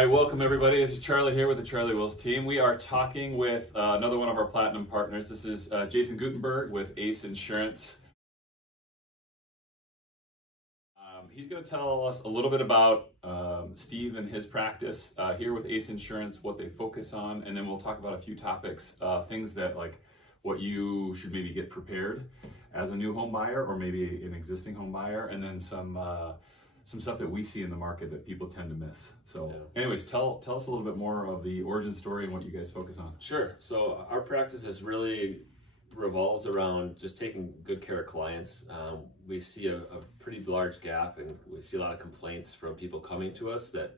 right, welcome everybody. This is Charlie here with the Charlie Wills team. We are talking with another one of our platinum partners. This is Jason Guttenberg with Ace Insurance. He's going to tell us a little bit about Steve and his practice here with Ace Insurance, what they focus on, and then we'll talk about a few topics, things that like what you should maybe get prepared as a new home buyer or maybe an existing home buyer, and then some stuff that we see in the market that people tend to miss. So anyways, tell us a little bit more of the origin story and what you guys focus on. Sure. So our practice is really revolves around just taking good care of clients. We see a pretty large gap, and we see a lot of complaints from people coming to us that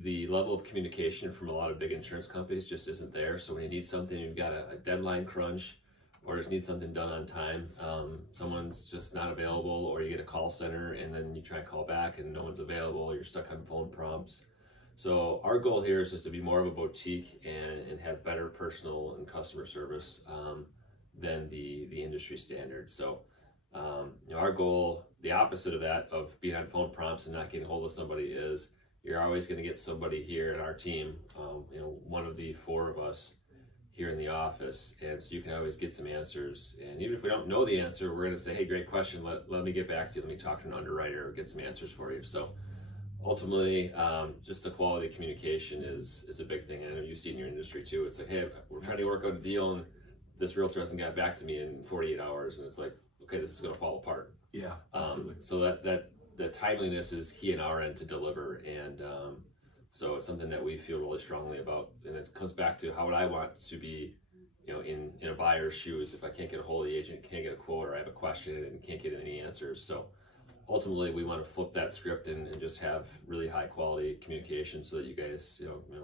the level of communication from a lot of big insurance companies just isn't there. So when you need something, you've got a deadline crunch, or just need something done on time, someone's just not available, or you get a call center and then you try to call back and no one's available, you're stuck on phone prompts. So our goal here is just to be more of a boutique and have better personal and customer service than the industry standard. So our goal, the opposite of that, of being on phone prompts and not getting hold of somebody, is you're always going to get somebody here in our team, one of the four of us here in the office, and so you can always get some answers. And even if we don't know the answer, we're going to say, hey, great question, let me get back to you, let me talk to an underwriter or get some answers for you. So ultimately, just the quality of communication is a big thing. I know you see it in your industry too. It's like, hey, we're trying to work out a deal and this realtor hasn't got back to me in 48 hours, and it's like, okay, this is going to fall apart. Yeah, absolutely. So that timeliness is key in our end to deliver, and so it's something that we feel really strongly about. And it comes back to how would I want to be, in a buyer's shoes if I can't get a hold of the agent, can't get a quote, or I have a question and can't get any answers. So ultimately, we want to flip that script and just have really high quality communication so that you guys,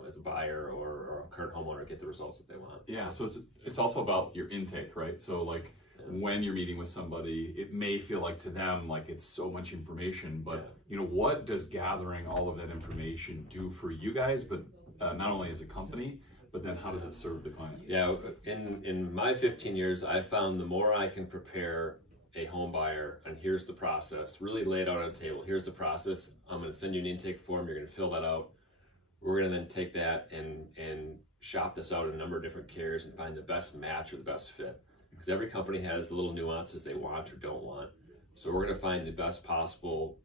as a buyer or a current homeowner, get the results that they want. Yeah, so it's also about your intake, right? So like when you're meeting with somebody, it may feel like to them like it's so much information, but what does gathering all of that information do for you guys, but not only as a company, but then how does it serve the client? Yeah, in my 15 years, I found the more I can prepare a home buyer, and here's the process, really lay it out on the table. Here's the process. I'm going to send you an intake form. You're going to fill that out. We're going to then take that and shop this out in a number of different carriers and find the best match or the best fit. Because every company has the little nuances they want or don't want. So we're going to find the best possible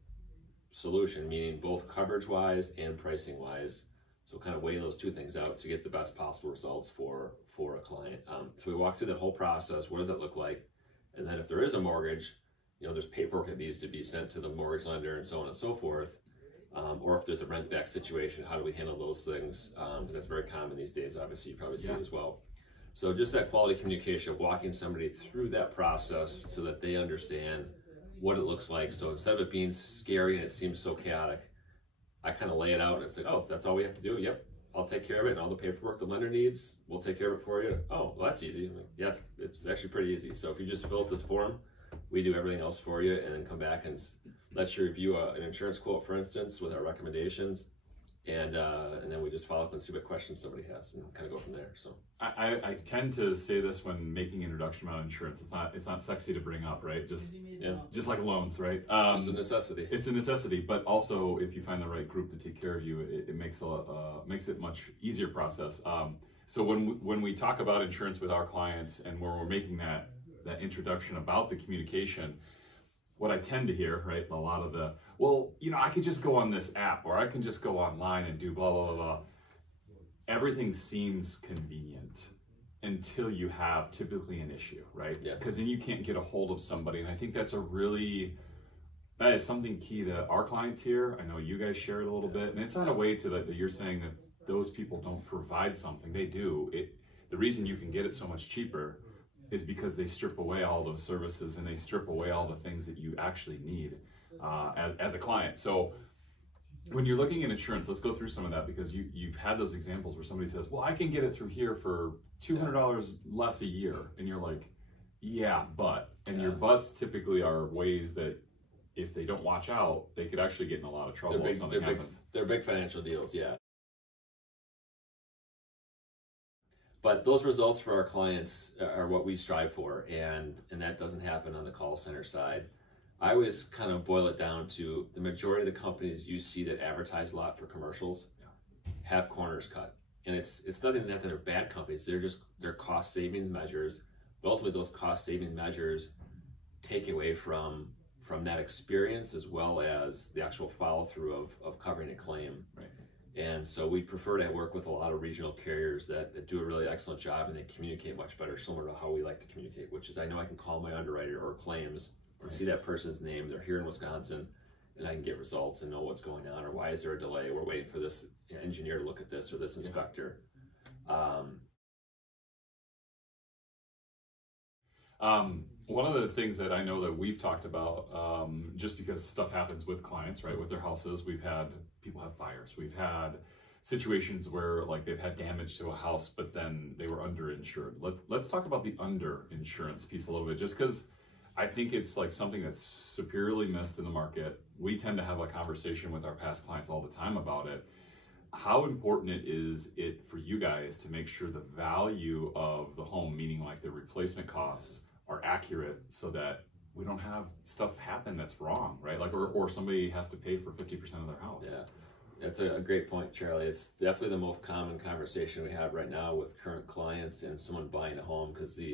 solution, meaning both coverage-wise and pricing-wise. So kind of weigh those two things out to get the best possible results for a client. So we walk through that whole process. What does that look like? And then if there is a mortgage, there's paperwork that needs to be sent to the mortgage lender and so on and so forth. Or if there's a rent back situation, how do we handle those things? That's very common these days, obviously, you probably see it as well. So just that quality communication, walking somebody through that process so that they understand what it looks like. So instead of it being scary and it seems so chaotic, I kind of lay it out and it's like, oh, that's all we have to do? Yep, I'll take care of it. And all the paperwork the lender needs, we'll take care of it for you. Oh, well, that's easy. I'm like, yeah, it's actually pretty easy. So if you just fill out this form, we do everything else for you, and then come back and let you review an insurance quote, for instance, with our recommendations. And then we just follow up and see what questions somebody has and kind of go from there. So I tend to say this when making introduction about insurance. It's not sexy to bring up, right? Just like loans, right? It's just a necessity. It's a necessity, but also if you find the right group to take care of you, it makes it much easier process. So when we talk about insurance with our clients and when we're making that introduction about the communication, what I tend to hear, right, a lot of the, well, I could just go on this app, or I can just go online and do blah, blah, blah, blah. Everything seems convenient until you have typically an issue, right? Yeah. Because then you can't get a hold of somebody. And I think that is something key to our clients here. I know you guys share it a little bit. And it's not a way that you're saying that those people don't provide something. They do. The reason you can get it so much cheaper is because they strip away all those services and they strip away all the things that you actually need as a client. So when you're looking at insurance, let's go through some of that, because you've had those examples where somebody says, well, I can get it through here for $200 less a year. And you're like, yeah, but. And your buts typically are ways that if they don't watch out, they could actually get in a lot of trouble if something happens. They're big financial deals, yeah. But those results for our clients are what we strive for, and that doesn't happen on the call center side. I always kind of boil it down to the majority of the companies you see that advertise a lot for commercials have corners cut. And it's nothing that they're bad companies. They're cost savings measures. But ultimately, those cost saving measures take away from that experience as well as the actual follow through of covering a claim. Right. And so we prefer to work with a lot of regional carriers that do a really excellent job, and they communicate much better, similar to how we like to communicate, which is I know I can call my underwriter or claims and see that person's name. They're here in Wisconsin, and I can get results and know what's going on, or why is there a delay? We're waiting for this engineer to look at this, or this inspector. One of the things that I know that we've talked about, just because stuff happens with clients, right, with their houses, people have fires. We've had situations where like they've had damage to a house, but then they were underinsured. Let's talk about the underinsurance piece a little bit, just because I think it's like something that's superiorly missed in the market. We tend to have a conversation with our past clients all the time about it. How important it is for you guys to make sure the value of the home, meaning like the replacement costs, are accurate so that we don't have stuff happen that's wrong, right? Like, or somebody has to pay for 50% of their house. Yeah, that's a great point, Charlie. It's definitely the most common conversation we have right now with current clients and someone buying a home, because I'll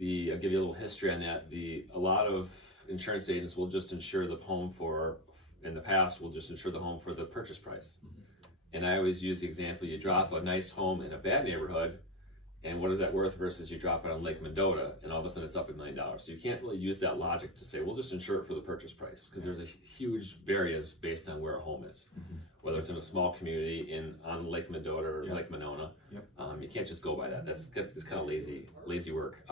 give you a little history on that. A lot of insurance agents will just insure the home in the past, will just insure the home for the purchase price. Mm-hmm. And I always use the example, you drop a nice home in a bad neighborhood, and what is that worth versus you drop it on Lake Mendota, and all of a sudden it's up $1 million. So you can't really use that logic to say, we'll just insure it for the purchase price, because there's a huge variance based on where a home is. Mm-hmm. Whether it's in a small community on Lake Mendota or Lake Monona. Yep. You can't just go by that. It's kind of lazy work.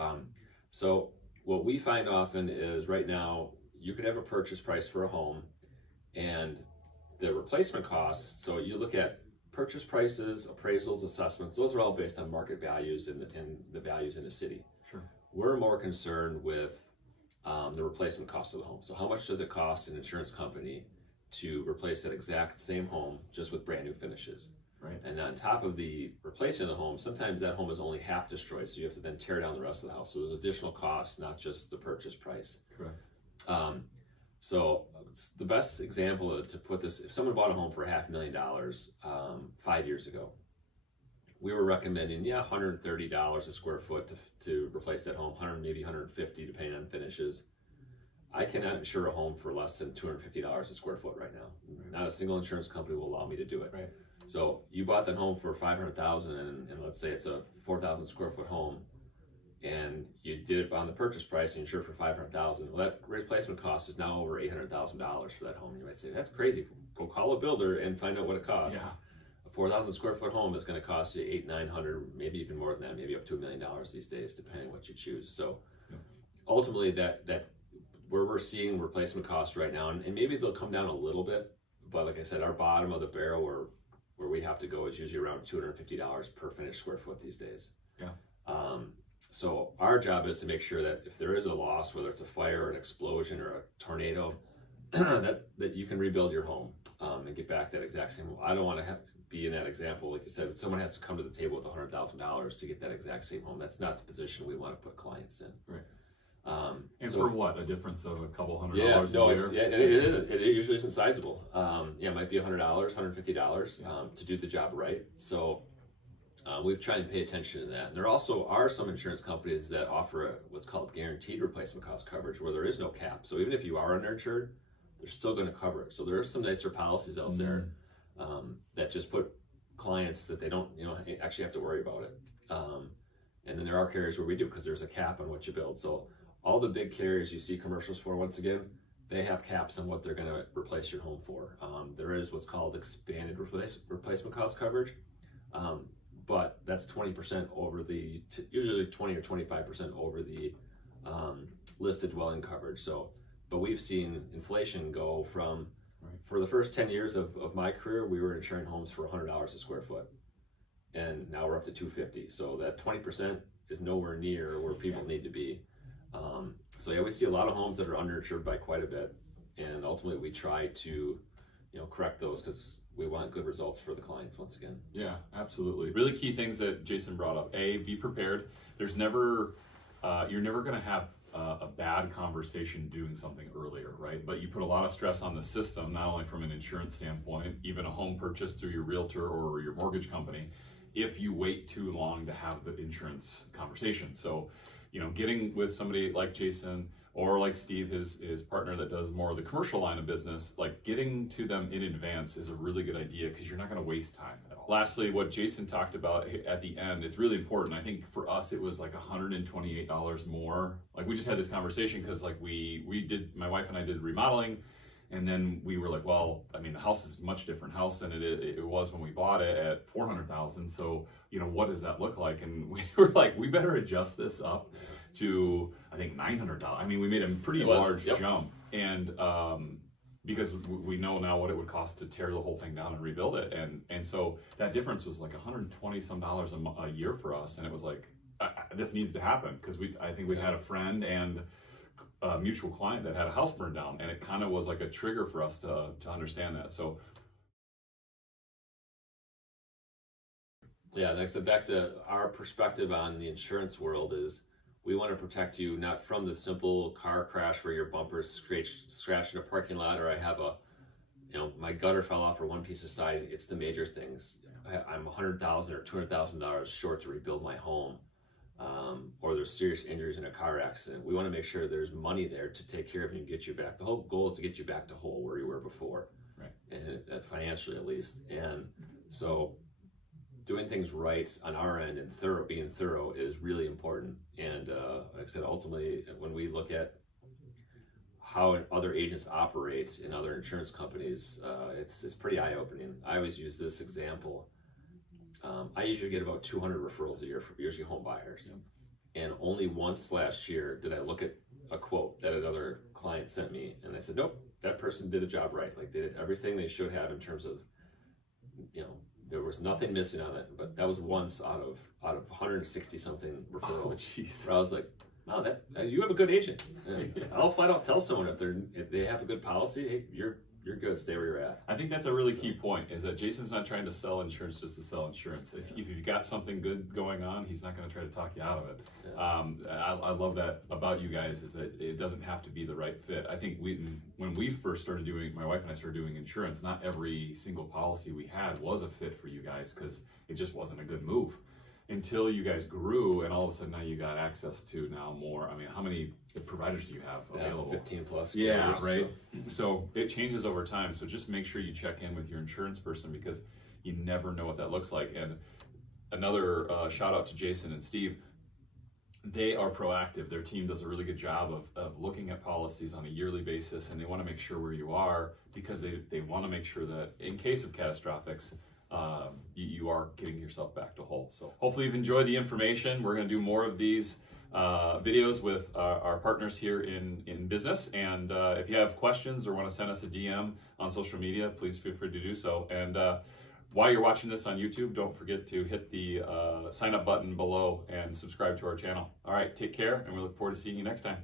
So what we find often is right now, you could have a purchase price for a home, and the replacement costs, so you look at purchase prices, appraisals, assessments, those are all based on market values and the values in the city. Sure. We're more concerned with the replacement cost of the home. So how much does it cost an insurance company to replace that exact same home just with brand new finishes? Right. And on top of the replacing the home, sometimes that home is only half destroyed, so you have to then tear down the rest of the house. So there's additional costs, not just the purchase price. Correct. So the best example to put this, if someone bought a home for $500,000 5 years ago, we were recommending, $130 a square foot to replace that home, maybe $150 depending on finishes. I cannot insure a home for less than $250 a square foot right now. Right. Not a single insurance company will allow me to do it. Right. So you bought that home for $500,000, and let's say it's a 4,000 square foot home, and you did it on the purchase price and you insured for $500,000. Well, that replacement cost is now over $800,000 for that home. You might say, that's crazy. Go call a builder and find out what it costs. Yeah. A 4,000 square foot home is going to cost you $800,000-900,000, maybe even more than that, maybe up to $1 million these days, depending on what you choose. So ultimately, that where we're seeing replacement costs right now, and maybe they'll come down a little bit, but like I said, our bottom of the barrel where we have to go is usually around $250 per finished square foot these days. Yeah. So our job is to make sure that if there is a loss, whether it's a fire, an explosion, or a tornado, that you can rebuild your home and get back that exact same home. I don't want to be in that example, like you said, someone has to come to the table with $100,000 to get that exact same home. That's not the position we want to put clients in. Right. And so for what? A difference of a couple $100 a year? It isn't. It usually isn't sizable. It might be $100, $150 to do the job right. So we try and pay attention to that. And there also are some insurance companies that offer what's called guaranteed replacement cost coverage, where there is no cap. So even if you are underinsured, they're still going to cover it. So there are some nicer policies out there that just put clients that they don't, actually have to worry about it. And then there are carriers where we do, because there's a cap on what you build. So all the big carriers you see commercials for, once again, they have caps on what they're going to replace your home for. There is what's called expanded replacement cost coverage. But that's 20% over usually 20 or 25% over the listed dwelling coverage. So, but we've seen inflation go from, for the first 10 years of my career, we were insuring homes for $100 a square foot. And now we're up to $250. So that 20% is nowhere near where people need to be. We see a lot of homes that are underinsured by quite a bit. And ultimately we try to, correct those, because we want good results for the clients once again. Yeah, absolutely. Really key things that Jason brought up. A, be prepared. There's never, you're never going to have a bad conversation doing something earlier, right? But you put a lot of stress on the system, not only from an insurance standpoint, even a home purchase through your realtor or your mortgage company, if you wait too long to have the insurance conversation. So, you know, getting with somebody like Jason or like Steve, his partner that does more of the commercial line of business, like getting to them in advance is a really good idea because you're not going to waste time at all. Lastly, what Jason talked about at the end, it's really important. I think for us, it was like $128 more. Like we just had this conversation because like my wife and I did remodeling, and then we were like, well, I mean, the house is a much different house than it was when we bought it at $400,000. So, you know, what does that look like? And we were like, we better adjust this up to, I think, $900. I mean, we made a pretty large jump, and because we know now what it would cost to tear the whole thing down and rebuild it, and so that difference was like $120 some a year for us, and it was like, this needs to happen because I think we had a friend and a mutual client that had a house burned down, and it kind of was like a trigger for us to understand that. So yeah, like I said, back to our perspective on the insurance world is we want to protect you not from the simple car crash where your bumper is scratched in a parking lot, or I have my gutter fell off or one piece of siding. It's the major things. I'm $100,000 or $200,000 short to rebuild my home, or there's serious injuries in a car accident. We want to make sure there's money there to take care of you and get you back. The whole goal is to get you back to whole where you were before, right? And financially at least. And so doing things right on our end and being thorough is really important. And like I said, ultimately, when we look at how other agents operate in other insurance companies, it's pretty eye-opening. I always use this example. I usually get about 200 referrals a year from usually home buyers. Yeah. And only once last year did I look at a quote that another client sent me, and I said, nope, that person did a job right. Like they did everything they should have in terms of, there was nothing missing on it. But that was once out of 160 something referrals. Where I was like, wow, you have a good agent. I'll flat out tell someone if they have a good policy, hey, you're good, stay where you're at. I think that's a really key point, is that Jason's not trying to sell insurance just to sell insurance. If you've got something good going on, he's not going to try to talk you out of it. Yeah. I love that about you guys, is that it doesn't have to be the right fit. I think when we first started my wife and I started doing insurance, not every single policy we had was a fit for you guys because it just wasn't a good move. Until you guys grew, and all of a sudden now you got access to more. I mean, how many providers do you have available? 15 plus. Yeah, right. So it changes over time. So just make sure you check in with your insurance person, because you never know what that looks like. And another shout out to Jason and Steve. They are proactive. Their team does a really good job of looking at policies on a yearly basis, and they want to make sure where you are, because they want to make sure that in case of catastrophics, you are getting yourself back to whole. So hopefully you've enjoyed the information. We're going to do more of these videos with our partners here in business. And if you have questions or want to send us a DM on social media, please feel free to do so. And while you're watching this on YouTube, don't forget to hit the sign up button below and subscribe to our channel. All right, take care, and we look forward to seeing you next time.